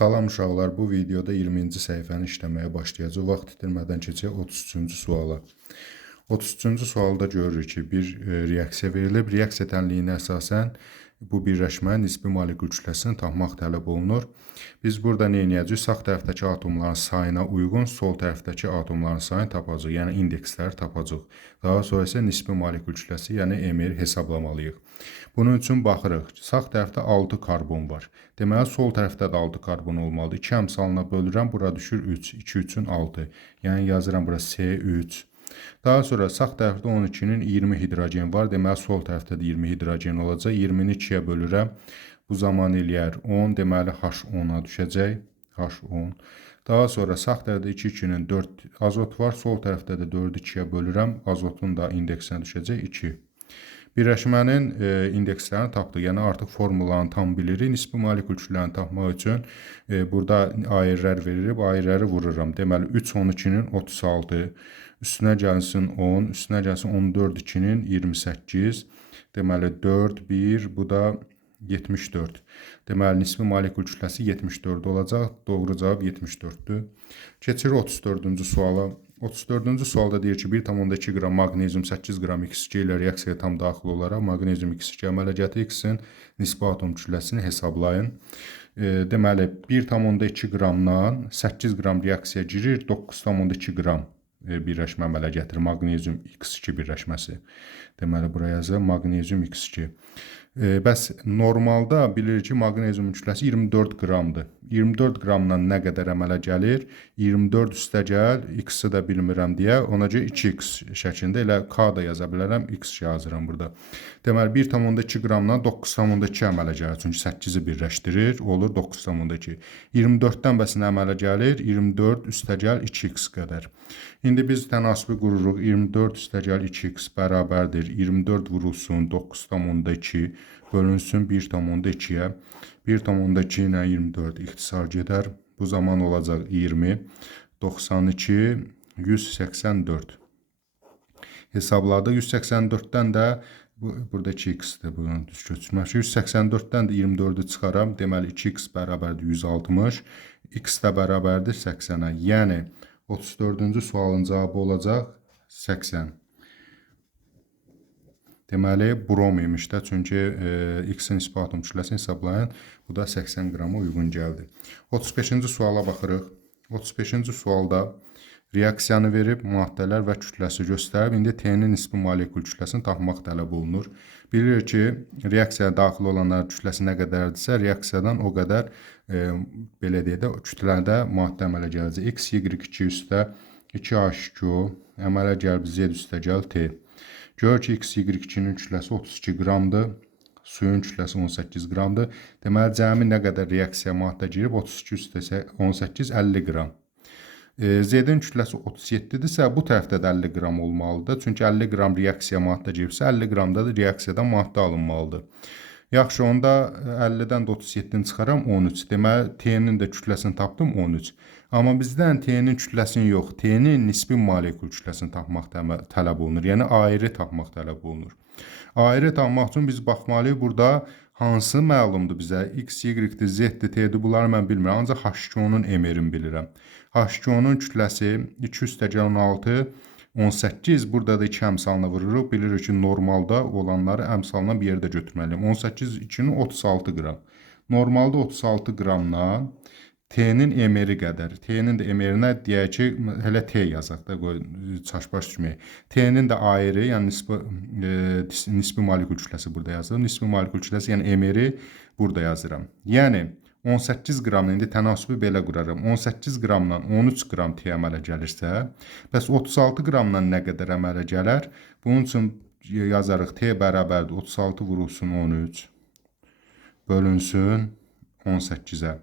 Salam uşaqlar, bu videoda 20-ci səhifəni işləməyə başlayacağıq. Vaxt itirmədən keçək 33-cü suala. 33-cü sualda görürük ki, bir reaksiya verilib. Reaksiya tənliyinə əsasən bu birləşmənin nisbi molekul kütləsini tapmaq tələb olunur. Biz burada nə edəcəyik? Sağ tərəfdəki atomların sayına uyğun sol tərəfdəki atomların sayını tapacağıq. Yəni indeksləri tapacağıq. Daha sonra isə nisbi molekul kütləsi, yəni MR hesablamalıyıq. Bunun üçün baxırıq. Sağ tərəfdə 6 karbon var. Deməli, sol tərəfdə də 6 karbon olmalıdır. 2 əmsalına bölürəm, bura düşür 3. 2 üçün 6. Yəni yazıram bura C3. Daha sonra sağ tərəfdə 12-nin 20 hidrogen var. Deməli, sol tərəfdə də 20 hidrogen olacaq. 20-ni 2-yə bölürəm. Bu zaman eləyər 10. Deməli, H10-a düşəcək. H10. Daha sonra sağ tərəfdə 2-2-nin 4 azot var. Sol tərəfdə də 4-ü 2-yə bölürəm. Azotun da indeksinə düşəcək 2. Birləşmənin indekslərini tapdıq. Yəni artıq formulanı tam bilirik. Nisbi molekul kütlələrini tapmaq üçün burada ayrılar verilib. Ayrıları vururam. Deməli 3 12-nin 36, üstünə gəlsin 10, üstünə gəlsin 14 2-nin 28. Deməli 4 1, bu da 74. Deməli nisbi molekul kütləsi 74 olacaq. Doğru cavab 74-dür. Keçirik 34-cü suala. 34-cü sualda deyir ki, 1,2 qram maqnezium 8 qram X2 ilə reaksiyaya tam daxil olaraq maqnezium X2 əmələ gətirir. X-in nisbi atom kütləsini hesablayın. Deməli, 1,2 qramdan 8 qram reaksiyaya girir, 9,2 qram birləşmə əmələ gətirir. Maqnezium X2 birləşməsi. Deməli, buraya yazır maqnezium X2. Bəs normalda bilirik ki, maqneziumun kütləsi 24 qramdır. 24 qramdan nə qədər əmələ gəlir? 24 üstəgəl, x-i də bilmirəm deyə, ona görə 2x şəklində elə k da yaza bilərəm, x yazıram burada. Deməli, 1,2 qramdan 9,2 əmələ gəlir, çünki 8-i birləşdirir, olur 9,2. 24-dən bəs nə əmələ gəlir? 24 üstəgəl 2x qədər. İndi biz tənasibi qururuq, 24 üstəgəl 2x bərabərdir, 24 vurulsun 9,2 bölünsün 1,2-yə. 1,2 ilə 24 ixtisar gedər. Bu zaman olacaq 20, 92, 184. Hesabladıq. 184-dən də, burada 2x-dir, bunu düz götürmək. 184-dən də 24-ü çıxaram. Deməli, 2x bərabərdir 160, x də bərabərdir 80-ə. Yəni, 34-cü sualın cavabı olacaq 80. Deməli, brom imiş də, çünki x-in nisbi atom kütləsini hesablayın. Bu da 80 qrama uyğun gəldi. 35-ci suala baxırıq. 35-ci sualda reaksiyanı verib, maddələr və kütləsi göstərib. İndi T-nin nisbi molekul kütləsini tapmaq tələb olunur. Bilirik ki, reaksiyaya daxil olanların kütləsi nə qədərdirsə, reaksiyadan o qədər belə deyək də, kütlədə maddə əmələ gələcək. X, Y2 üstə 2H2 əmələ gəlib Z üstə gəl T. Gör ki, X, Y2-nin kütləsi 32 qramdır. Suyun kütləsi 18 qramdır. Deməli, cəmi nə qədər reaksiya maddə girib? 32 üstə 18, 50 qram. Z-in kütləsi 37-dirsə, bu tərəfdə də 50 qram olmalıdır. Çünki 50 qram reaksiya maddə giribsə, 50 qramda da reaksiyadan maddə alınmalıdır. Yaxşı, onda 50-dən də 37-ni çıxaram 13. Deməli, T-nin də kütləsini tapdım 13. Amma bizdən T-nin kütləsini yox, T-nin nisbi molekul kütləsini tapmaq tələb olunur. Yəni, ayrı tapmaq tələb olunur. Ayrı tapmaq üçün biz baxmalıyıq burada hansı məlumdur bizə? X, Y-dir, Z-dir, T-dir, bunları mən bilmirəm. Ancaq H2O-nun MR-ini bilirəm. H2O-nun kütləsi 2 üstəgəl 16, 18. Burada da 2 əmsalına vururuq. Bilirik ki, normalda olanları əmsalına bir yerdə götürməliyim. 18, 2-nin 36 qram. Normalda 36 qramdan T-nin MR-i qədər. T-nin də MR-nə deyək ki, hələ T yazaq da, çaşbaş düşməyək. T-nin də ayrı, yəni nisbi molekul kütləsi burada yazılır. Nisbi molekul kütləsi, yəni MR-i burada yazıram. Yəni, 18 qramla indi tənasibi belə quraram. 18 qramdan 13 qram T əmələ gəlirsə, bəs 36 qramdan nə qədər əmələ gələr? Bunun üçün yazarıq T bərabərdir 36 vurulsun 13 bölünsün 18-ə.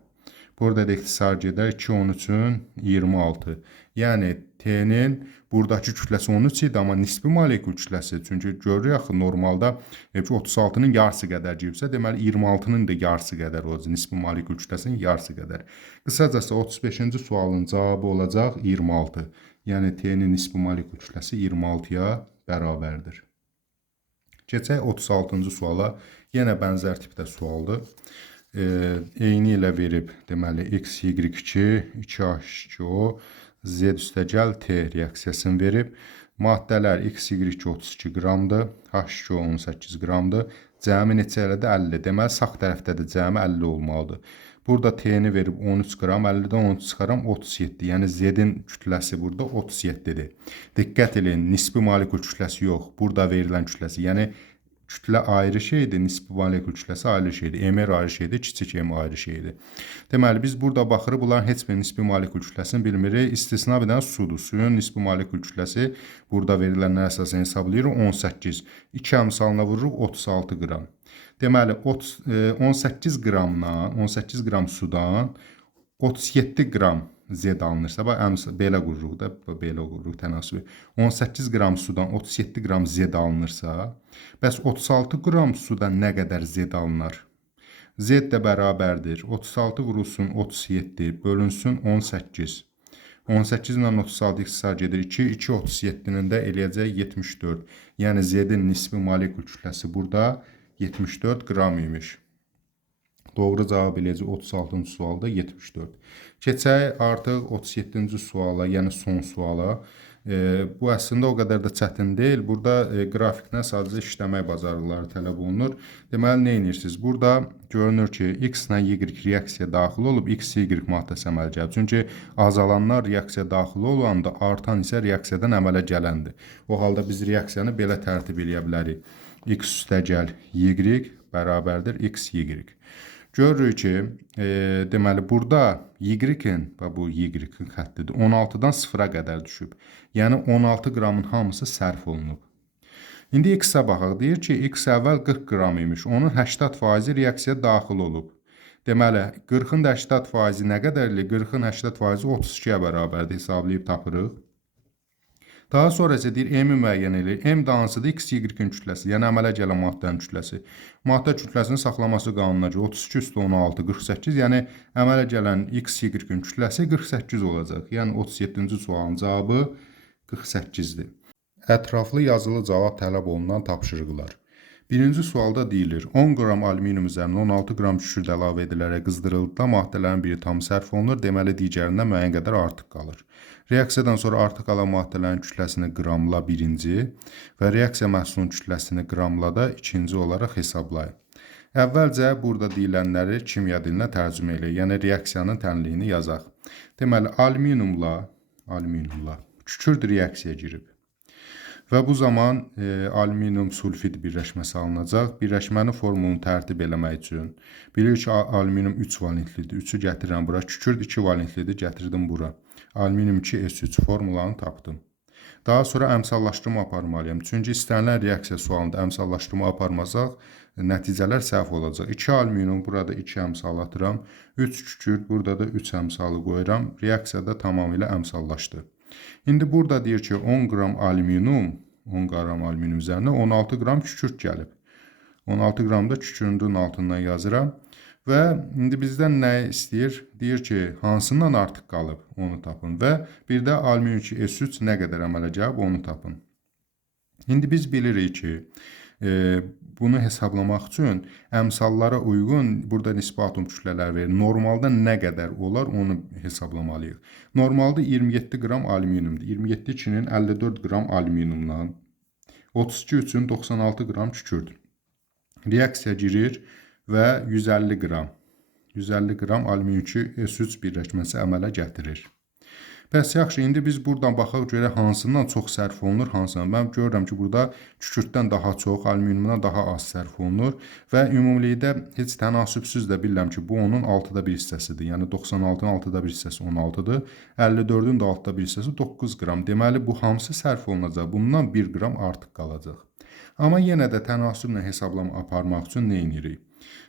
Burada da ixtisar gedər 2 13-ün 26. Yəni T-nin buradakı kütləsi 13 idi, amma nisbi molekul kütləsi, çünki görürük axı normalda 36-nın yarısı qədər giribsə, deməli 26-nın da yarısı qədər olacaq. Nisbi molekul kütləsinin yarısı qədər. Qısacası 35-ci sualın cavabı olacaq 26. Yəni T-nin nisbi molekul kütləsi 26-ya bərabərdir. Keçək 36-cı suala. Yenə bənzər tipdə sualdır. eyni ilə verib, deməli, x, y2, 2H2O, Z üstəgəl T reaksiyasını verib. Maddələr x, y 32 qramdır, H2O 18 qramdır. Cəmi neçə elədi? 50. Deməli, sağ tərəfdə də cəmi 50 olmalıdır. Burada T-ni verib 13 qram, 50-dən 13 çıxaram 37. Yəni Z-in kütləsi burada 37-dir. Diqqət edin, nisbi molekul kütləsi yox, burada verilən kütləsi. Yəni kütlə ayrı şeydir, nisbi molekul kütləsi ayrı şeydir. MR ayrı şeydir, kiçik M ayrı şeydir. Deməli, biz burada baxırıq, bunların heç bir nisbi molekul kütləsini bilmirik. İstisna bir dənə sudur. Suyun nisbi molekul kütləsi burada verilənlərə əsasən hesablayırıq 18. 2 əmsalına vururuq 36 qram. Deməli, 18 qramdan, 18 qram sudan 37 qram Z alınırsa, belə qururuq da, belə qururuq tənasibi. 18 qram sudan 37 qram Z alınırsa, bəs 36 qram sudan nə qədər Z alınır? Z də bərabərdir. 36 vurulsun 37, bölünsün 18. 18 ilə 36 ixtisar gedir 2, 2 37-nin də eləyəcək 74. Yəni Z-in nisbi molekul kütləsi burada 74 qram imiş. Doğru cavab eləyəcək 36-cı sualda 74. Keçək artıq 37-ci suala, yəni son suala. Bu əslində o qədər də çətin deyil. Burada qrafiklə sadəcə işləmək bacarıqları tələb olunur. Deməli, nə edirsiniz? Burada görünür ki, X ilə Y reaksiya daxil olub, X, Y maddəsi əmələ gəlir. Çünki azalanlar reaksiya daxil olanda, artan isə reaksiyadan əmələ gələndir. O halda biz reaksiyanı belə tərtib edə bilərik. X üstəgəl Y bərabərdir X, Y. Görürük ki, deməli, burada Y-in, bu Y-in xəttidir, 16-dan 0-a qədər düşüb. Yəni, 16 qramın hamısı sərf olunub. İndi X-ə baxaq, deyir ki, X əvvəl 40 qram imiş, onun 80% reaksiya daxil olub. Deməli, 40-ın da 80% nə qədərli? 40-ın 80% 32-yə bərabərdir, hesablayıb tapırıq. Daha sonra isə deyir, M-i müəyyən edir. M də hansıdır? X, Y-in kütləsi, yəni əmələ gələn maddənin kütləsi. Maddə kütləsinin saxlaması qanununa görə 32 üstü 16, 48, yəni əmələ gələn X, Y-in kütləsi 48 olacaq. Yəni 37-ci sualın cavabı 48-dir. Ətraflı yazılı cavab tələb olunan tapşırıqlar. Birinci sualda deyilir, 10 qram alüminium üzərinə 16 qram kükürt əlavə edilərək qızdırıldıqda maddələrin biri tam sərf olunur, deməli digərindən müəyyən qədər artıq qalır. Reaksiyadan sonra artıq qalan maddələrin kütləsini qramla birinci və reaksiya məhsulunun kütləsini qramla da ikinci olaraq hesablayın. Əvvəlcə burada deyilənləri kimya dilinə tərcümə eləyək, yəni reaksiyanın tənliyini yazaq. Deməli, alüminiumla kükürt reaksiyaya girib. Və bu zaman alüminium sulfid birləşməsi alınacaq. Birləşmənin formulunu tərtib eləmək üçün bilirik ki, alüminium 3 valentlidir. 3-ü gətirirəm bura. Kükürt 2 valentlidir, gətirdim bura. Alüminium 2S3 formulanı tapdım. Daha sonra əmsallaşdırma aparmalıyam. Çünki istənilən reaksiya sualında əmsallaşdırma aparmasaq, nəticələr səhv olacaq. 2 alüminium, burada 2 əmsal atıram. 3 kükürt, burada da 3 əmsalı qoyuram. Reaksiyada tamamilə əmsallaşdı. İndi burada deyir ki, 10 qram alüminium üzərinə 16 qram kükürt gəlib. 16 qram da kükürtün altından yazıram. Və indi bizdən nə istəyir? Deyir ki, hansından artıq qalıb, onu tapın. Və bir də alüminium 2S3 nə qədər əmələ gəlib, onu tapın. İndi biz bilirik ki, bunu hesablamaq üçün əmsallara uyğun burada nisbi atom kütlələr verir. Normalda nə qədər olar, onu hesablamalıyıq. Normalda 27 qram alüminiumdur. 27 2-nin 54 qram alüminiumdan 32 üçün 96 qram kükürt. Reaksiya girir və 150 qram alüminium 2S3 birləşməsi əmələ gətirir. Bəs yaxşı, indi biz buradan baxaq görə hansından çox sərf olunur, hansından. Mən görürəm ki, burada kükürtdən daha çox, alüminiumdan daha az sərf olunur və ümumilikdə heç tənasübsüz də bilirəm ki, bu onun 6-da bir hissəsidir. Yəni 96-ın 6-da bir hissəsi 16-dır, 54-ün də 6-da bir hissəsi 9 qram. Deməli, bu hamısı sərf olunacaq. Bundan 1 qram artıq qalacaq. Amma yenə də tənasüblə hesablama aparmaq üçün nə edirik?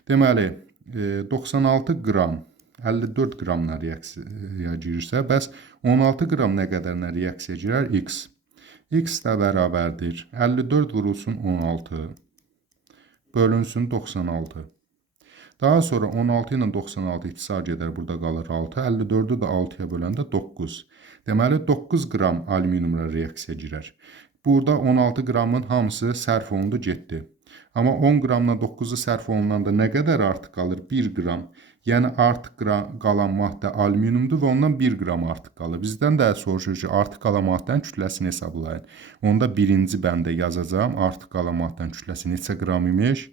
Deməli, 96 qram 54 qramla reaksiyaya girirsə, bəs 16 qram nə qədərlə reaksiyaya girər? X. X də bərabərdir. 54 vurulsun 16, bölünsün 96. Daha sonra 16 ilə 96 ixtisar gedər, burada qalır 6. 54-ü də 6-ya böləndə 9. Deməli, 9 qram alüminiumla reaksiyaya girər. Burada 16 qramın hamısı sərf olundu, getdi. Amma 10 qramdan 9-u sərf olunanda nə qədər artıq qalır? 1 qram. Yəni artıq qalan maddə alüminiumdur və ondan 1 qram artıq qalır. Bizdən də soruşur ki, artıq qalan maddənin kütləsini hesablayın. Onda birinci bəndə yazacağam. Artıq qalan maddənin kütləsi neçə qram imiş?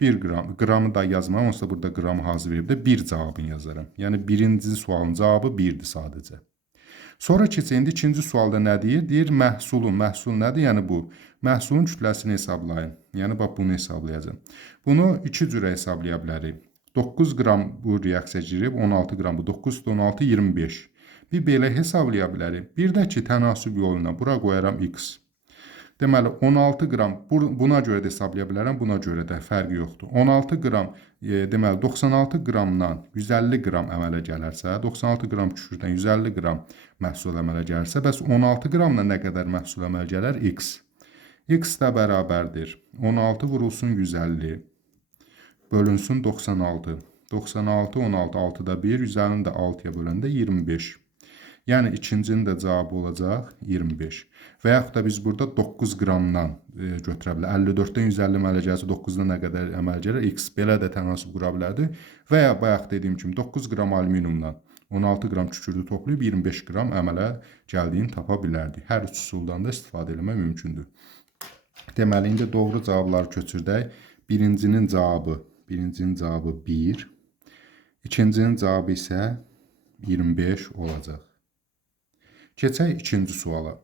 1 qram. Qramı da yazmam. Onsuz da burada qramı hazır verib də 1 cavabını yazaram. Yəni birinci sualın cavabı 1-dir sadəcə. Sonra keçəndə ikinci sualda nə deyir? Deyir məhsulun. Məhsul nədir? Yəni bu. Məhsulun kütləsini hesablayın. Yəni bax bunu hesablayacağım. Bunu iki cürə hesablaya bilərik. 9 qram bu reaksiya girib, 16 qram bu. 9 16 25. Bir belə hesablaya bilərik. Bir də ki, tənasüb yoluna bura qoyaram x. Deməli 16 qram buna görə də hesablaya bilərəm, buna görə də fərqi yoxdur. 16 qram deməli 96 qramdan 150 qram əmələ gələrsə, 96 qram kükürdən 150 qram məhsul əmələ gəlirsə, bəs 16 qramdan nə qədər məhsul əmələ gələr? X. X də bərabərdir. 16 vurulsun 150 bölünsün 96. 96 16 6-da 1, 150-ni də 6-ya böləndə 25. Yəni ikincinin də cavabı olacaq 25. Və yaxud da biz burada 9 qramdan götürə bilərik. 54-dən 150 əmələ gəlsə 9-dan nə qədər əmələ gəlir? X. Belə də tənasüb qura bilərdi. Və ya bayaq dediyim kimi 9 qram alüminiumdan 16 qram kükürdü toplayıb 25 qram əmələ gəldiyini tapa bilərdik. Hər üç üsuldan da istifadə etmək mümkündür. Deməli, indi doğru cavabları köçürdək. Birincinin cavabı 1, ikincinin cavabı isə 25 olacaq. Keçək ikinci suala.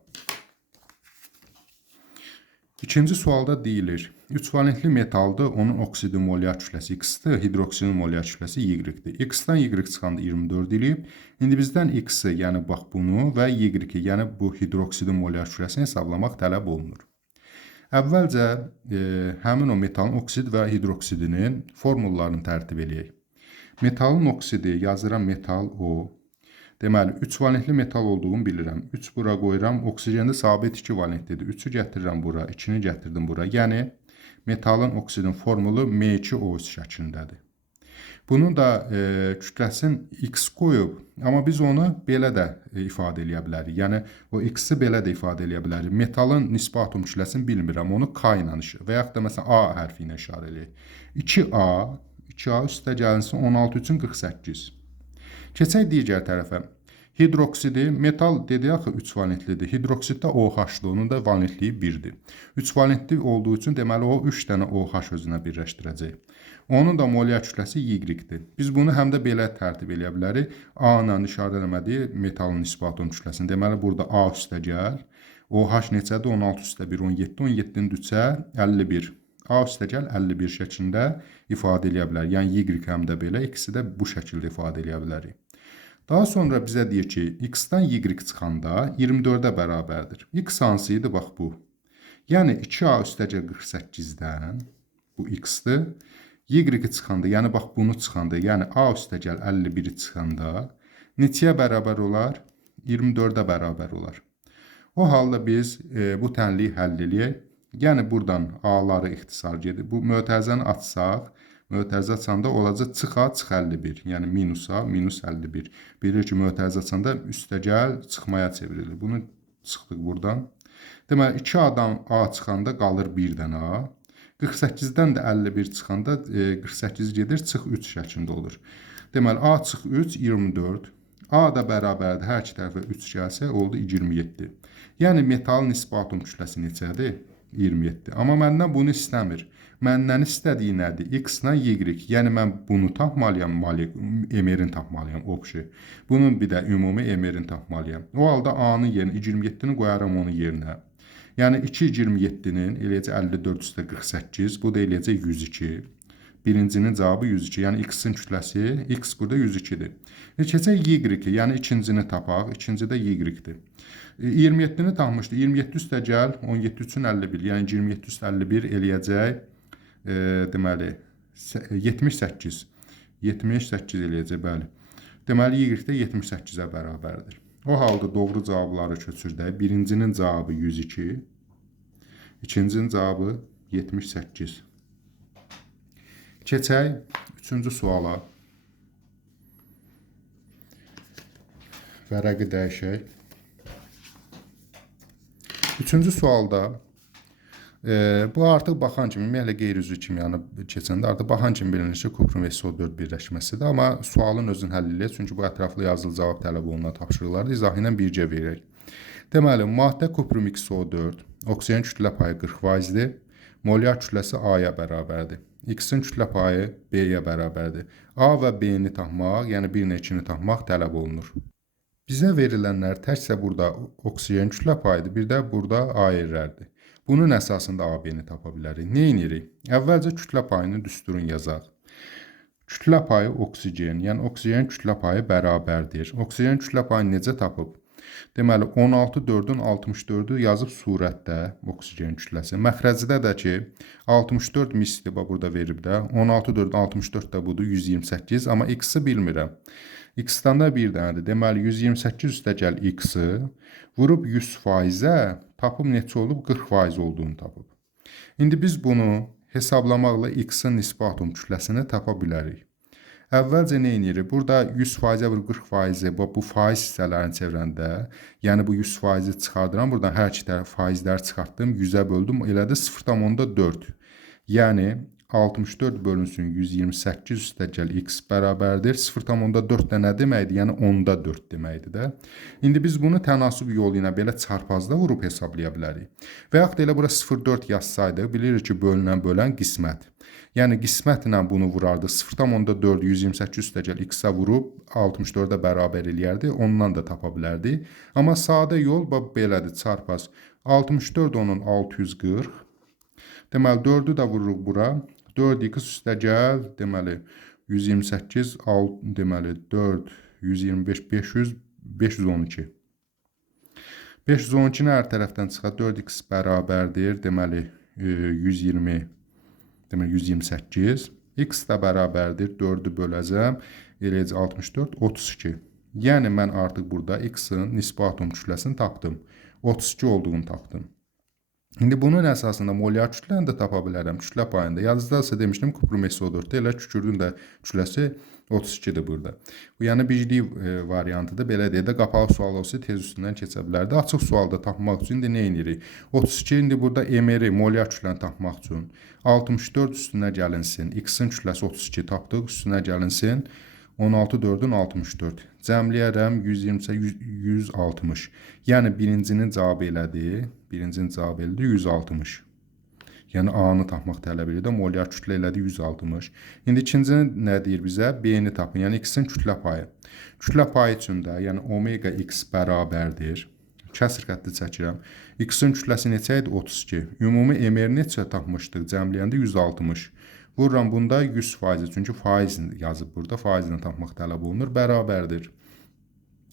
İkinci sualda deyilir, 3 valentli metaldır, onun oksidin molyar kütləsi x-dir, hidroksidin molyar kütləsi y-dir. X-dan y çıxanda 24 eləyib. İndi bizdən x-i, yəni bax bunu və y-i, yəni bu hidroksidin molyar kütləsini hesablamaq tələb olunur. Əvvəlcə həmin o metalın oksid və hidroksidinin formullarını tərtib eləyək. Metalın oksidi yazıram metal O. Deməli, 3 valentli metal olduğunu bilirəm. 3 bura qoyuram. Oksigende sabit 2 valentlidir. 3-ü gətirirəm bura, 2-ni gətirdim bura. Yəni, metalın oksidin formulu M2O3 şəklindədir. Bunun da kütləsini X qoyub, amma biz onu belə də ifadə edə bilərik. Yəni, o X-i belə də ifadə edə bilərik. Metalın nisbi atom kütləsini bilmirəm. Onu K ilə və yaxud da məsələn A hərfi ilə işarə eləyək. 2A üstə gəlinsin 16 üçün 48. Keçək digər tərəfə. Hidroksidi, metal dedi axı 3 valentlidir. Hidroksiddə OH-dır, onun da valentliyi 1-dir. 3 valentli olduğu üçün deməli o 3 dənə OH özünə birləşdirəcək. Onun da molyar kütləsi Y-dir. Biz bunu həm də belə tərtib edə bilərik. A ilə işarə eləmədik metalın nisbi atom kütləsini. Deməli burada A üstə gəl. OH neçədir? 16 üstə 1, 17. 17-nin düçə 51. A üstə gəl 51 şəklində ifadə edə bilərik. Yəni Y həm də belə, ikisi də bu şəkildə ifadə edə bilərik. Daha sonra bizə deyir ki, x-dan y çıxanda 24-ə bərabərdir. X hansı idi? Bax bu. Yəni 2a üstəcə 48-dən, bu x-dir. Y çıxanda, yəni bax bunu çıxanda, yəni a üstəcəl 51-i çıxanda neçəyə bərabər olar? 24-ə bərabər olar. O halda biz bu tənliyi həll eləyək. Yəni buradan a-ları ixtisar gedir. Bu mötərizəni açsaq, mötərizə açanda olacaq çıx A, çıx 51. Yəni minus A, minus 51. Bilir ki, mötərizə açanda üstəgəl çıxmaya çevrilir. Bunu çıxdıq buradan. Deməli, 2A'dan A çıxanda qalır 1 dənə A. 48-dən də 51 çıxanda 48 gedir, çıx 3 şəklində olur. Deməli, A çıx 3, 24. A da bərabərdir. Hər iki tərəfə 3 gəlsə, oldu 27. Yəni, metalın nisbi atom kütləsi neçədir? 27. Amma məndən bunu istəmir. Məndən istədiyi nədir? X-la Y. Yəni, mən bunu tapmalıyam, emerin tapmalıyam, obje. Bunun bir də ümumi emerin tapmalıyam. O halda A-nın yerinə 27-ni qoyaram onun yerinə. Yəni, 2,27-nin eləyəcək 54 üstə 48, bu da eləyəcək 102. Birincinin cavabı 102. Yəni, X-in kütləsi, X burada 102-dir. Keçək Y, yəni ikincini tapaq. İkinci də Y-dir. 27-ni tapmışdı. 27 üstə gəl, 17 üçün 51. Yəni, 27 üstə 51 eləyəcək, deməli, 78. 78 eləyəcək, bəli. Deməli, Y-də 78-ə bərabərdir. O halda doğru cavabları köçürdək. Birincinin cavabı 102, ikincinin cavabı 78. Keçək üçüncü suala. Vərəqi dəyişək. Üçüncü sualda Bu artıq baxan kimi, ümumiyyətlə qeyri-üzvü kimyanı keçəndə artıq baxan kimi bilinir ki, kuprum və SO4 birləşməsidir. Amma sualın özünü həll edək, çünki bu ətraflı yazılı cavab tələb olunan tapşırıqlarda izahı ilə birgə verək. Deməli, maddə kuprum XO4, oksigen kütlə payı 40%-dir, molyar kütləsi A-ya bərabərdir. X-in kütlə payı B-yə bərabərdir. A və B-ni tapmaq, yəni 1-nə 2-ni tapmaq tələb olunur. Bizə verilənlər təkcə burada oksigen kütlə payıdır, bir də burada A yerlərdir. Bunun əsasında AB-ni tapa bilərik. Nə edirik? Əvvəlcə kütlə payını düsturun yazaq. Kütlə payı oksigen, yəni oksigen kütlə payı bərabərdir. Oksigen kütlə payını necə tapıb? Deməli, 16 4-ün 64-ü yazıb surətdə oksigen kütləsi. Məxrəcdə də ki, 64 misli burada verib də, 16 4 64 də budur, 128, amma x-i bilmirəm. X-dan da bir dənədir. Deməli, 128 üstəgəl x-i vurub 100%-ə tapıb neçə olub? 40% olduğunu tapıb. İndi biz bunu hesablamaqla x-in nisbi atom kütləsini tapa bilərik. Əvvəlcə nə edirik? Burada 100%-ə vurub 40%-ə bu faiz hissələrini çevirəndə, yəni bu 100%-i çıxardıram, buradan hər iki tərəf faizləri çıxartdım, 100-ə böldüm, elədi 0,4. Yəni 64 bölünsün 128 üstəgəl x bərabərdir. 0,4 də nə deməkdir? Yəni 10-da 4 deməkdir də. İndi biz bunu tənasüb yolu ilə belə çarpazda vurub hesablaya bilərik. Və yaxud da elə bura 0,4 yazsaydıq, bilirik ki, bölünən bölən qismət. Yəni qismətlə bunu vurardı. 0,4 128 üstəgəl x-ə vurub 64-də bərabər eləyərdi. Ondan da tapa bilərdi. Amma sadə yol belədir, çarpaz. 64 onun 640. Deməli, 4-ü də vururuq bura. 4x üstəgəl, deməli, 128, deməli, 4, 125, 500, 512. 512-ni hər tərəfdən çıxar, 4x bərabərdir, deməli, 120, deməli, 128. X də bərabərdir, 4-ü böləcəm, eləyəcək 64, 32. Yəni, mən artıq burada x-in nisbi atom kütləsini tapdım. 32 olduğunu tapdım. İndi bunun əsasında molyar kütləni də tapa bilərəm. Kütlə payında. Yazıda demişdim kuprum SO4-də elə kükürdün də kütləsi 32-dir burada. Bu yəni birlik variantıdır. Belə deyə də qapalı sual olsa tez üstündən keçə bilərdi. Açıq sualda tapmaq üçün indi nə edirik? 32 indi burada MR molyar kütləni tapmaq üçün 64 üstünə gəlinsin. X-in kütləsi 32 tapdıq, üstünə gəlinsin. 16 4-ün 64. Cəmləyərəm 160. Yəni birincinin cavabı elədir. Birincinin cavabı elədir 160. Yəni A-nı tapmaq tələb edir də molyar kütlə elədir 160. İndi ikincini nə deyir bizə? B-ni tapın. Yəni x-in kütlə payı. Kütlə payı üçün də, yəni omega x bərabərdir. Kəsr xətti çəkirəm. X-in kütləsi neçə idi? 32. Ümumi MR neçə tapmışdıq? Cəmləyəndə 160. Vururam bunda 100%, çünki faiz yazıb burada, faizlə tapmaq tələb olunur, bərabərdir.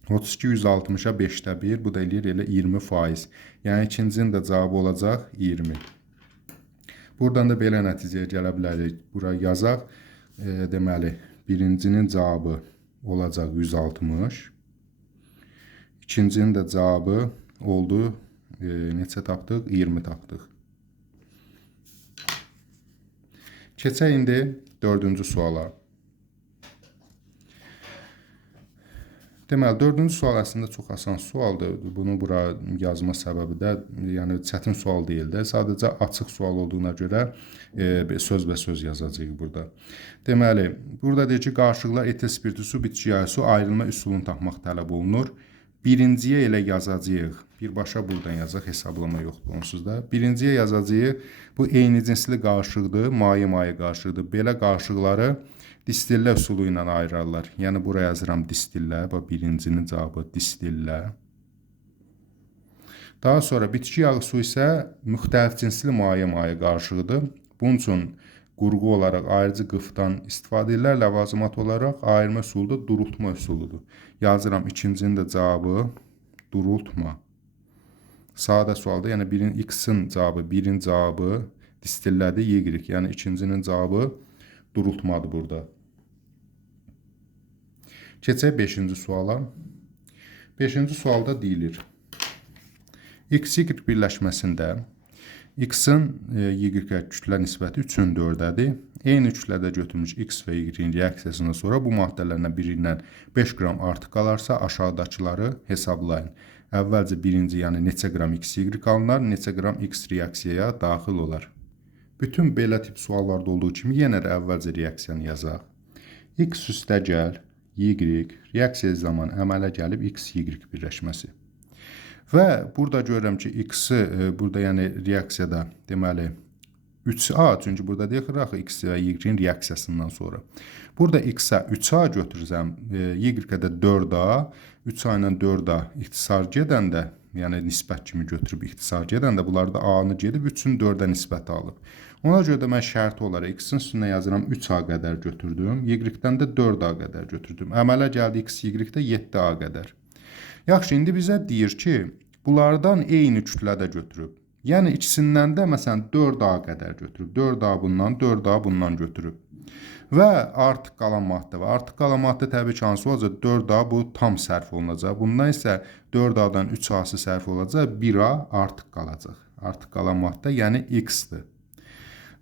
32 160-a 5-də 1, bu da eləyir elə 20%. Yəni ikincinin də cavabı olacaq 20. Buradan da belə nəticəyə gələ bilərik. Bura yazaq, deməli, birincinin cavabı olacaq 160. İkincinin də cavabı oldu, neçə tapdıq? 20 tapdıq. Keçək indi 4-cü suala. Deməli, 4-cü sual əslində çox asan sualdır. Bunu bura yazma səbəbi də, yəni çətin sual deyil də. Sadəcə açıq sual olduğuna görə söz yazacağıq burada. Deməli, burada deyir ki, qarışıqlar etil spirti su, bitki yağı su ayrılma üsulunu tapmaq tələb olunur. Birinciyə elə yazacağıq. Birbaşa buradan yazaq, hesablama yoxdur onsuz da. Birinciyə yazacağıq. Bu eyni cinsli qarışıqdır, maye qarışıqdır. Belə qarışıqları distillə üsulu ilə ayırarlar. Yəni, buraya yazıram distillə. Birincinin cavabı distillə. Daha sonra bitki yağı su isə müxtəlif cinsli maye qarışığıdır. Bunun üçün qurğu olaraq ayrıcı qıfdan istifadə edirlər, ləvazimat olaraq ayırma üsulu da durultma üsuludur. Yazıram ikincinin də cavabı durultma. Sadə sualda, yəni x-in cavabı, 1-in cavabı distillədir, y, yəni ikincinin cavabı durultmadır burada. Keçək 5-ci suala. 5-ci sualda deyilir. X-Y birləşməsində X-in y-ə kütlə nisbəti 3-ün 4-dədir. Eyni kütlədə götürülmüş X və Y-in reaksiyasından sonra bu maddələrdən birindən 5 qram artıq qalarsa aşağıdakıları hesablayın. Əvvəlcə birinci, yəni neçə qram XY alınar, neçə qram X reaksiyaya daxil olar. Bütün belə tip suallarda olduğu kimi yenə də əvvəlcə reaksiyanı yazaq. X üstə gəl, Y reaksiya zamanı əmələ gəlib X-Y birləşməsi. Və burada görürəm ki, X-i burada yəni reaksiyada deməli 3A, çünki burada deyək axı X və Y-in reaksiyasından sonra. Burada X-a 3A götürsəm, Y-ə də 4A, 3A ilə 4A ixtisar gedəndə, yəni nisbət kimi götürüb ixtisar gedəndə bunlarda A-nı gedib 3-ün 4-ə nisbəti alıb. Ona görə də mən şərti olaraq X-in üstünə yazıram 3A qədər götürdüm, Y-dən də 4A qədər götürdüm. Əmələ gəldi X, Y-də 7A qədər. Yaxşı, indi bizə deyir ki, bunlardan eyni kütlədə götürüb. Yəni ikisindən də məsələn 4A qədər götürüb. 4A bundan, 4A bundan götürüb. Və artıq qalan maddə var. Artıq qalan maddə təbii ki, hansı olacaq? 4A bu tam sərf olunacaq. Bundan isə 4A-dan 3A-sı sərf olacaq, 1A artıq qalacaq. Artıq qalan maddə yəni X-dir.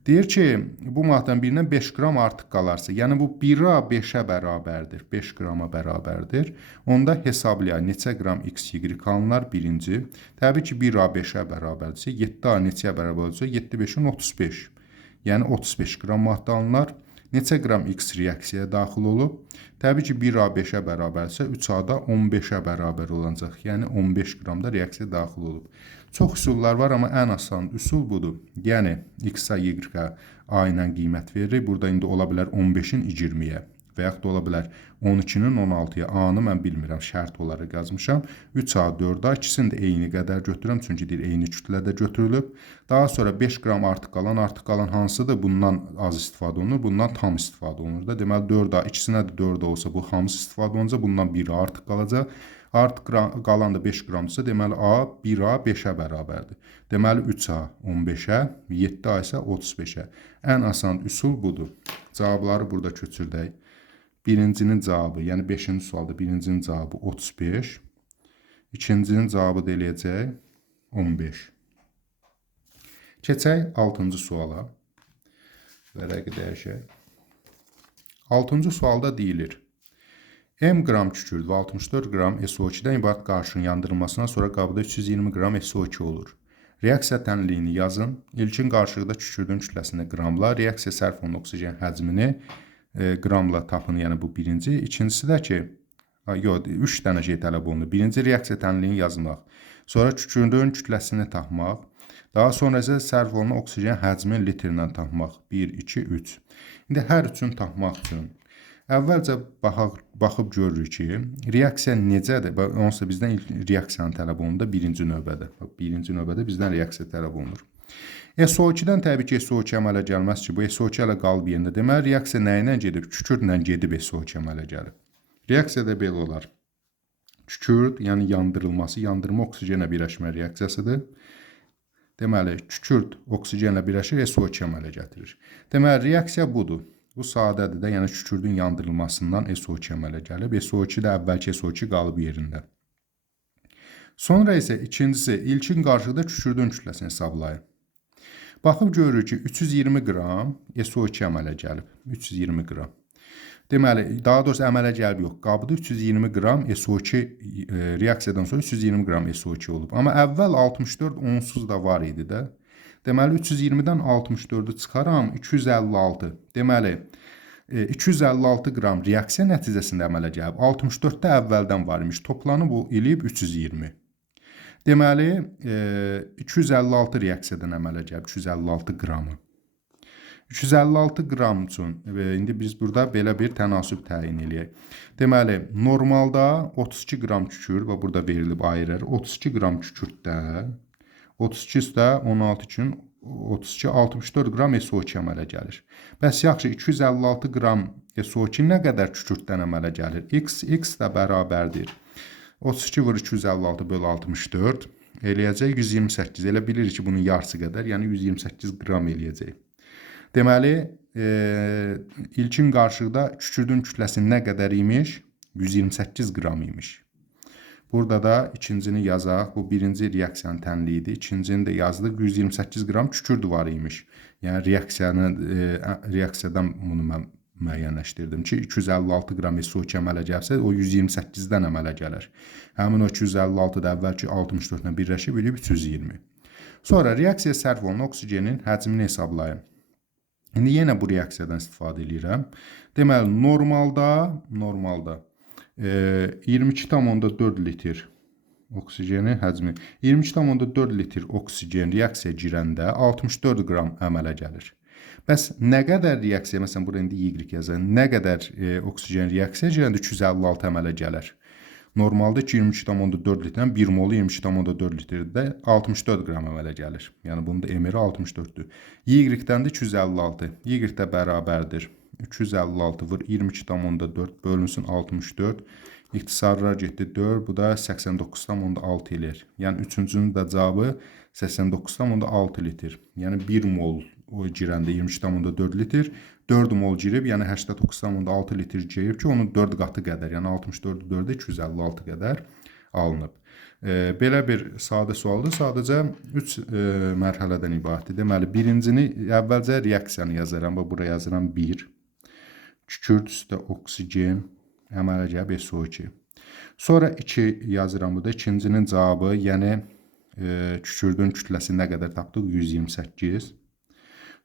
Deyir ki, bu maddənin birindən 5 qram artıq qalarsa, yəni bu 1A 5-ə bərabərdir, 5 qrama bərabərdir. Onda hesablayaq neçə qram X, Y alınar birinci. Təbii ki, 1A 5-ə bərabərdirsə, 7A neçəyə bərabər olacaq? 7 5-in 35. Yəni 35 qram maddə alınar. Neçə qram X reaksiyaya daxil olub? Təbii ki, 1A 5-ə bərabərsə, 3A da 15-ə bərabər olacaq. Yəni 15 qram da reaksiya daxil olub. Çox üsullar var, amma ən asan üsul budur. Yəni X-a, Y-ə A ilə qiymət veririk. Burada indi ola bilər 15-in 20-yə və yaxud da ola bilər 12-nin 16-ya. A-nı mən bilmirəm, şərt olaraq yazmışam. 3A, 4A, ikisini də eyni qədər götürürəm, çünki deyir eyni kütlədə götürülüb. Daha sonra 5 qram artıq qalan hansıdır? Bundan az istifadə olunur, bundan tam istifadə olunur da. Deməli 4A, ikisinə də 4A olsa bu hamısı istifadə olunacaq, bundan 1A artıq qalacaq. Artıq qalan da 5 qramdırsa, deməli A 1A 5-ə bərabərdir. Deməli 3A 15-ə, 7A isə 35-ə. Ən asan üsul budur. Cavabları burada köçürdək. Birincinin cavabı, yəni 5-ci sualda birincinin cavabı 35. İkincinin cavabı da eləyəcək 15. Keçək 6-cı suala. Vərəqi dəyişək. 6-cı sualda deyilir. M qram kükürt və 64 qram SO2-dən ibarət qarışığın yandırılmasından sonra qabda 320 qram SO2 olur. Reaksiya tənliyini yazın. İlkin qarışıqda kükürdün kütləsini qramla, reaksiya sərf olunan oksigen həcmini qramla tapın, yəni bu birinci. İkincisi də ki, 3 dənə şey tələb olunur. Birinci reaksiya tənliyini yazmaq, sonra kükürdün kütləsini tapmaq, daha sonra isə sərf olunan oksigen həcmini litrlə tapmaq. 1, 2, 3. İndi hər üçün tapmaq üçün əvvəlcə baxıb görürük ki, reaksiya necədir? Onsuz da bizdən reaksiyanın tələb olunur da birinci növbədə. Birinci növbədə bizdən reaksiya tələb olunur. SO2-dən təbii ki, SO2 əmələ gəlməz ki, bu SO2 ilə qalıb yerində. Deməli, reaksiya nə ilə gedib? Kükürdlə gedib SO2 əmələ gəlib. Reaksiyada belə olar. Kükürd, yəni yandırılması, yandırma oksigenlə birləşmə reaksiyasıdır. Deməli, kükürd oksigenlə birləşir, SO2 əmələ gətirir. Deməli, reaksiya budur. Bu sadədir də, yəni kükürdün yandırılmasından SO2 əmələ gəlib. SO2 də əvvəlki SO2 qalıb yerində. Sonra isə ikincisi, ilkin qarışıqda kükürdün kütləsini hesablayın. Baxıb görürük ki, 320 qram SO2 əmələ gəlib. 320 qram. Deməli, daha doğrusu əmələ gəlib yox. Qabıda 320 qram SO2 reaksiyadan sonra 320 qram SO2 olub. Amma əvvəl 64 onsuz da var idi də. Deməli, 320-dən 64-ü çıxaram, 256. Deməli, 256 qram reaksiya nəticəsində əmələ gəlib. 64-də əvvəldən var imiş. Toplanıb bu eləyib 320. Deməli, 256 reaksiyadan əmələ gəlib. 256 qramı. 256 qram üçün indi biz burada belə bir tənasüb təyin eləyək. Deməli, normalda 32 qram kükürt və burada verilib ayrı-ayrı 32 qram kükürtdə 32 üstə 16 üçün 32, 64 qram SO2 əmələ gəlir. Bəs yaxşı, 256 qram SO2 nə qədər kükürtdən əmələ gəlir? X də bərabərdir. 32 vur 256 bölü 64 eləyəcək 128. Elə bilirik ki, bunun yarısı qədər, yəni 128 qram eləyəcək. Deməli, ilkin qarışıqda kükürdün kütləsi nə qədər imiş? 128 qram imiş. Burada da ikincini yazaq. Bu birinci reaksiyanın tənliyi idi. İkincini də yazdıq. 128 qram kükürt var imiş. Yəni reaksiyadan bunu mən müəyyənləşdirdim ki, 256 qram SO2 əmələ gəlsə, o 128-dən əmələ gələr. Həmin o 256 da əvvəlki 64 ilə birləşib 320. Sonra reaksiyaya sərf olunan oksigenin həcmini hesablayın. İndi yenə bu reaksiyadan istifadə edirəm. Deməli, normalda 22,4 litr oksijeni həcmi 22,4 litr oksigen reaksiyaya girəndə 64 qram əmələ gəlir. Bəs nə qədər reaksiya, məsələn, burada indi Y yazın, nə qədər oksigen reaksiyaya girəndə 256 əmələ gələr? Normalda 22,4 litrdən 1 molu 22,4 litrdə 64 qram əmələ gəlir. Yəni bunun da emiri 64-dür. Y-dən də 256. Y də bərabərdir. 256 vur 22,4 bölünsün 64. İxtisarlar getdi 4. Bu da 89,6 eləyir. Yəni üçüncünün də cavabı 89,6 litr. Yəni 1 mol o girəndə 22,4 litr. 4 mol girib, yəni 89,6 litr girib ki, onun 4 qatı qədər, yəni 64-ü 4-ə 256 qədər alınıb. Belə bir sadə sualdır. Sadəcə 3 mərhələdən ibarətdir. Deməli, birincini əvvəlcə reaksiyanı yazaram. Buraya yazıram 1. Kükürt üstə oksigen əmələ gəlib SO2. Sonra 2 yazıram burada. İkincinin cavabı, yəni kükürdün kütləsi nə qədər tapdıq? 128.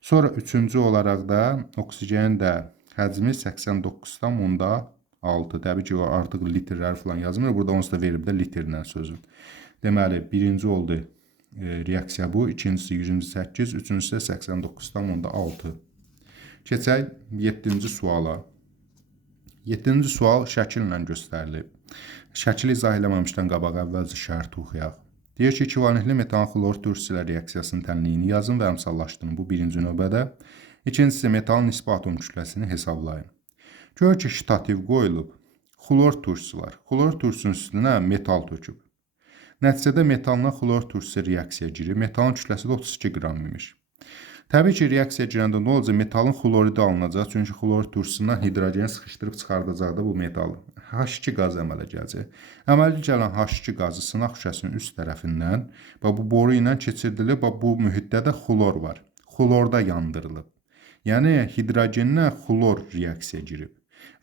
Sonra üçüncü olaraq da oksigenin də həcmi 89,6. Təbii ki, artıq litrlər falan yazmır. Burada onsuz da verib də litrlə sözün. Deməli, birinci oldu reaksiya bu. İkincisi 128, üçüncüsü 89,6. Keçək 7-ci suala. 7-ci sual şəkillə göstərilib. Şəkili izah eləməmişdən qabaq əvvəlcə şərti oxuyaq. Deyir ki, 2 valentli metan xlor türküsülə reaksiyasının tənliyini yazın və əmsallaşdırın. Bu birinci növbədə. İkincisi metalın nisbi atom kütləsini hesablayın. Gör ki, ştativ qoyulub. Xlor türküsü var. Xlor türküsünün üstünə metal töküb. Nəticədə metalına xlor türküsü reaksiyaya girir. Metalın kütləsi də 32 qram imiş. Təbii ki, reaksiyaya girəndə nə olacaq? Metalın xloridi alınacaq. Çünki xlor türküsündən hidrogeni sıxışdırıb çıxardacaq da bu metalı. H2 qazı əmələ gələcək. Əməli gələn H2 qazı sınaq şüşəsinin üst tərəfindən və bu boru ilə keçirdilib. Bu mühitdə də xlor var. Xlorda yandırılıb. Yəni hidrogenlə xlor reaksiyaya girib.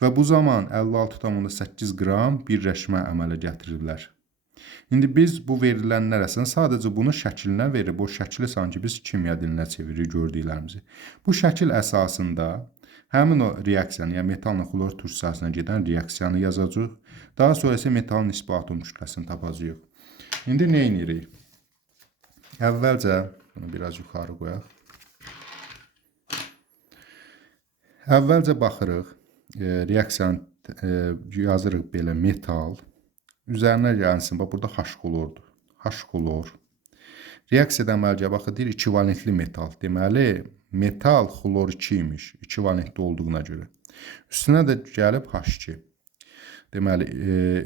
Və bu zaman 56,8 qram birləşmə əmələ gətiriblər. İndi biz bu verilənlər əslində sadəcə bunu şəklinə verib, o şəkli sanki biz kimya dilinə çeviririk gördüklərimizi. Bu şəkil əsasında həmin o reaksiyanı, yəni metalla xlor türküsünə gedən reaksiyanı yazacağıq. Daha sonra isə metalın nisbi atom kütləsini tapacağıq. İndi nə edirik? Əvvəlcə bunu biraz yuxarı qoyaq. Əvvəlcə baxırıq, reaksiyanı yazırıq belə metal. Üzərinə gəlsin, bax burada H-xlordur. H-xlor. Reaksiyada əməlcə baxı deyir 2 valentli metal. Deməli, metal xlor 2 imiş. 2 valentli olduğuna görə. Üstünə də gəlib H2. Deməli,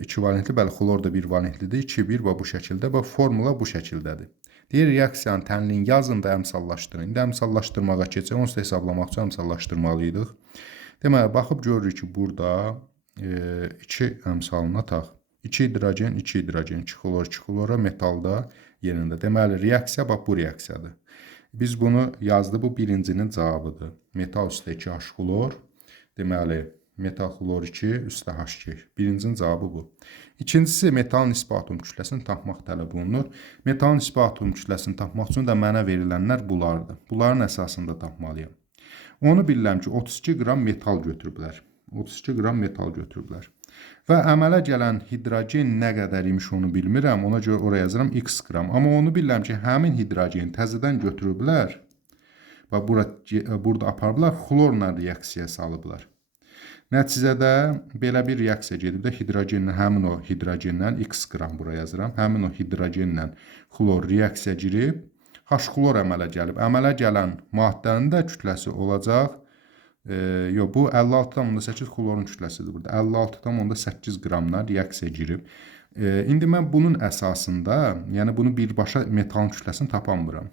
2 valentli, bəli, xlor da 1 valentlidir. 2, 1 və bu şəkildə. Və formula bu şəkildədir. Deyir, reaksiyanın tənliyin yazın da əmsallaşdırın. İndi əmsallaşdırmağa keçək. Onsuz da hesablamaq üçün əmsallaşdırmalıyıq. Deməli, baxıb görürük ki, burada 2 əmsalına tax. 2 hidrogen, 2 hidrogen, 2 xlor, 2 xlora metalda yerində. Deməli, reaksiya bax bu reaksiyadır. Biz bunu yazdı, bu birincinin cavabıdır. Metal üstə 2 H-xlor. Deməli, metal xlor 2 üstə H2. Birincinin cavabı bu. İkincisi, metal nisbi atom kütləsini tapmaq tələb olunur. Metal nisbi atom kütləsini tapmaq üçün də mənə verilənlər bunlardır. Bunların əsasında tapmalıyam. Onu bilirəm ki, 32 qram metal götürüblər. 32 qram metal götürüblər. Və əmələ gələn hidrogen nə qədər imiş onu bilmirəm. Ona görə oraya yazıram x qram. Amma onu bilirəm ki, həmin hidrogeni təzədən götürüblər. Və burada aparıblar, xlorla reaksiya salıblar. Nəticədə belə bir reaksiya gedib də hidrogenlə, həmin o hidrogenlə x qram buraya yazıram. Həmin o hidrogenlə xlor reaksiya girib, H-xlor əmələ gəlib. Əmələ gələn maddənin də kütləsi olacaq. Yox, bu 56,8 xlorun kütləsidir burada. 56,8 qramla reaksiya girib. İndi mən bunun əsasında, yəni bunu birbaşa metalın kütləsini tapamıram.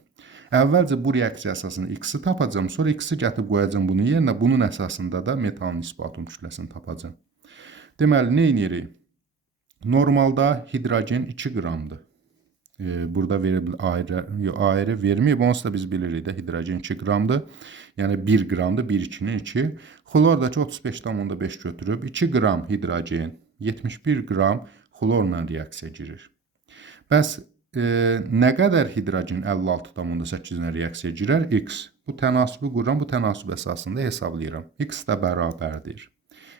Əvvəlcə bu reaksiya əsasında x-i tapacağım, sonra x-i gətirib qoyacağım bunun yerinə. Bunun əsasında da metalın nisbi atom kütləsini tapacağım. Deməli, nə edirik? Normalda hidrogen 2 qramdır. Burada verilib ayrı verməyib. Onsuz da biz bilirik də hidrogen 2 qramdır. Yəni 1 qramdır, 1 2-nin 2. Xlor da ki 35,5 götürüb 2 qram hidrogen 71 qram xlorla reaksiya girir. Bəs nə qədər hidrogen 56,8-lə reaksiya girər? X. Bu tənasibi qururam, bu tənasib əsasında hesablayıram. X də bərabərdir.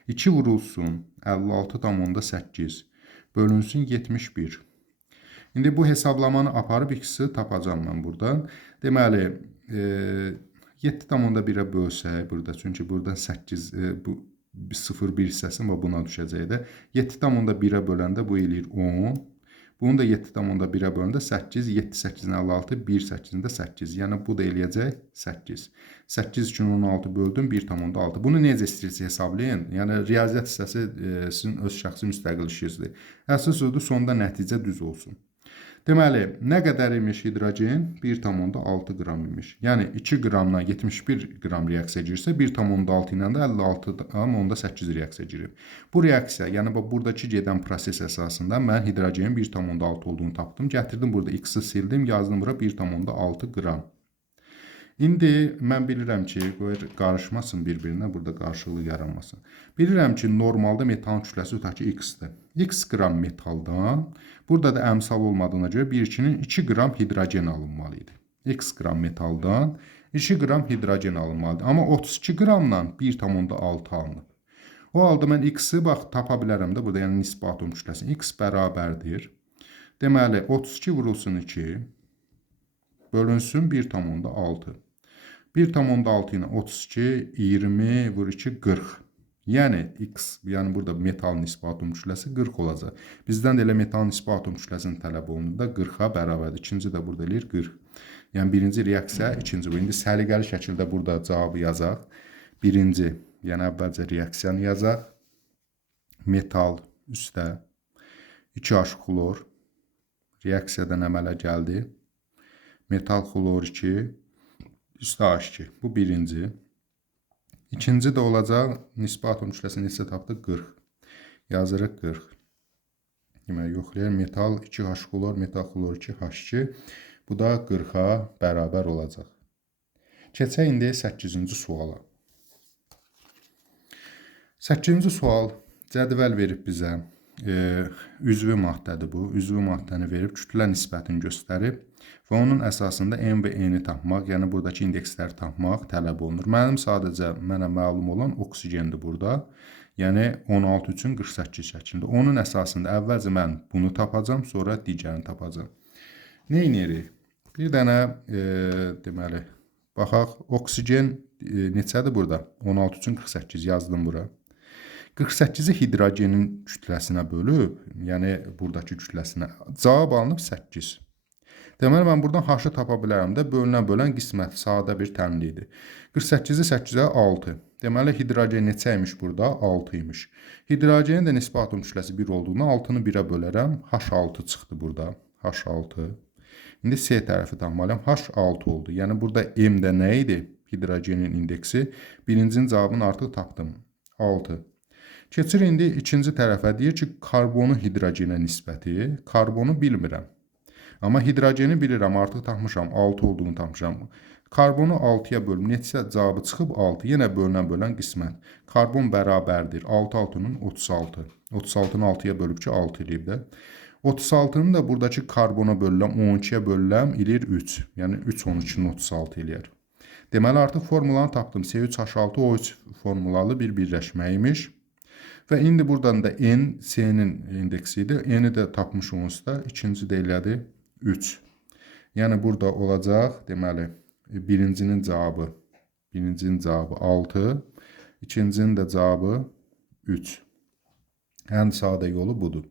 2 vurulsun 56,8 bölünsün 71. İndi bu hesablamanı aparıb x-i tapacağım mən buradan. Deməli, 7,1-ə bölsək burada, çünki buradan 8, bu 0,1 hissəsi buna düşəcək də. 7,1-ə böləndə bu eləyir 10. Bunu da 7,1-ə böləndə 8, 7, 8-in 56, 1, 8-in də 8. Yəni bu da eləyəcək 8. 8 üçün 16 böldüm, 1,6. Bunu necə istəyirsiniz hesablayın. Yəni riyaziyyat hissəsi sizin öz şəxsi müstəqil işinizdir. Əsas odur, sonda nəticə düz olsun. Deməli, nə qədər imiş hidrogen? 1,6 qram imiş. Yəni 2 qramla 71 qram reaksiya girirsə, 1,6 ilə də 56,8 reaksiya girir. Bu reaksiya, yəni buradakı gedən proses əsasında mən hidrogenin 1,6 olduğunu tapdım. Gətirdim burada x-i sildim, yazdım bura 1,6 qram. İndi mən bilirəm ki, qarışmasın bir-birinə, burada qarşılıq yaranmasın. Bilirəm ki, normalda metalın kütləsi tutaq ki, x-dir. X qram metaldan, burada da əmsal olmadığına görə 1,2-nin 2 qram hidrogen alınmalıydı. X qram metaldan 2 qram hidrogen alınmalıdır. Amma 32 qramdan 1,6 alınıb. O halda mən x-i tapa bilərəm də burada, yəni nisbi atom kütləsi. X bərabərdir. Deməli, 32 vurulsun 2 bölünsün 1,6. 1,6 ilə 32, 20 vur 2, 40. Yəni x, yəni burada metal nisbi atom kütləsi 40 olacaq. Bizdən də elə metal nisbi atom kütləsinin tələb olunur da 40-a bərabərdir. İkinci də burada eləyir 40. Yəni birinci reaksiya, ikinci bu. İndi səliqəli şəkildə burada cavabı yazaq. Birinci, yəni əvvəlcə reaksiyanı yazaq. Metal üstə 2H xlor reaksiyadan əmələ gəldi. Metal xlor 2 üstə H2. Bu birinci. İkinci də olacaq, nisbi atom kütləsini neçə tapdıq? 40. Yazırıq 40. Deməli, yoxlayır. Metal 2H xlor, metal xlor 2H2. Bu da 40-a bərabər olacaq. Keçək indi 8-ci suala. 8-ci sual cədvəl verib bizə. Üzvü maddədir bu. Üzvü maddəni verib, kütlə nisbətini göstərib və onun əsasında M və N-i tapmaq, yəni buradakı indeksləri tapmaq tələb olunur. Mənə məlum olan oksigendir burada. Yəni 16 üçün 48 şəklində. Onun əsasında əvvəlcə mən bunu tapacam, sonra digərini tapacam. Nə edirik? Bir dənə deməli, baxaq, oksigen neçədir burada? 16 üçün 48 yazdım bura. 48-i hidrogenin kütləsinə bölüb, yəni buradakı kütləsinə, cavab alınıb 8. Deməli, mən buradan H-ı tapa bilərəm də, bölünən qismət sadə bir təmlidir. 48-i 8-ə 6. Deməli, hidrogen neçə imiş burada? 6 imiş. Hidrogenin də nisbi atom kütləsi 1 olduğuna 6-nı 1-ə bölərəm. H6 çıxdı burada. H6. İndi C tərəfi tapmalıyam. H6 oldu. Yəni, burada M də nə idi? Hidrogenin indeksi. Birincinin cavabını artıq tapdım. 6. Keçir indi ikinci tərəfə, deyir ki, karbonu hidrogenə nisbəti, karbonu bilmirəm. Amma hidrogeni bilirəm, artıq tapmışam, 6 olduğunu tapmışam. Karbonu 6-ya bölüm, neçə cavabı çıxıb 6, yenə bölünən qismət. Karbon bərabərdir, 6-6-nın 36. 36-nı 6-ya bölüb ki, 6 eləyib də. 36-nı da buradakı karbona bölüləm, 12-yə bölüləm, eləyir 3. Yəni 3 12-nin 36 eləyər. Deməli, artıq formulanı tapdım. C3H6 O3 formulalı bir birləşməymiş. Və indi buradan da N, C-nin indeksi idi. N-i də tapmış onsuz da. İkinci də elədi 3. Yəni burada olacaq, deməli, birincinin cavabı 6, ikincinin də cavabı 3. Ən sadə yolu budur.